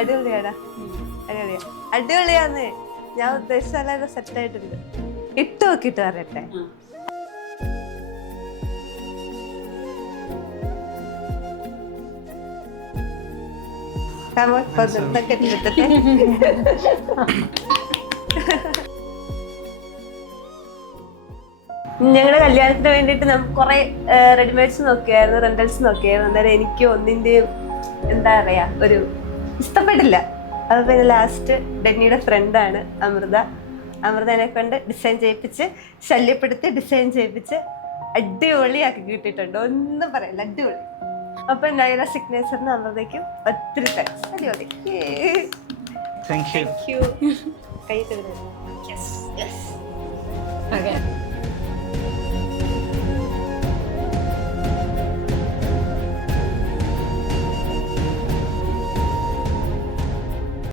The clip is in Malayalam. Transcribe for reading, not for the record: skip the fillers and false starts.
അടിപൊളിയാടാ, അടിപൊളിയാ, അടിപൊളിയാന്ന്. ഞാൻ ഉദ്ദേശിച്ചാലും സെറ്റ് ആയിട്ടുണ്ട്. ഇട്ട് നോക്കിട്ട് പറയട്ടെ. ഞങ്ങളുടെ കല്യാണത്തിന് വേണ്ടിയിട്ട് നമുക്ക് കുറെ റെഡിമെയ്ഡ്സ് നോക്കിയായിരുന്നു, റെന്റൽസ് നോക്കിയായിരുന്നു. അന്നേരം എനിക്ക് ഒന്നിന്റെയും എന്താ പറയാ ഒരു ഇഷ്ടപ്പെട്ടില്ല. അത് പിന്നെ ലാസ്റ്റ് ഡെന്നിയുടെ ഫ്രണ്ടാണ് അമൃതനെ കൊണ്ട് ഡിസൈൻ ചെയ്യിപ്പിച്ച്, ശല്യപ്പെടുത്തി ഡിസൈൻ ചെയ്യിപ്പിച്ച് അടിപൊളിയാക്കി കിട്ടിയിട്ടുണ്ട്. ഒന്നും പറയില്ല, അടിപൊളി. അപ്പൊ നൈറ സിഗ്നേച്ചറിന് അമൃതയ്ക്കും ഒത്തിരി താങ്ക്സ്. അടിപൊളി. Thank you. കൈ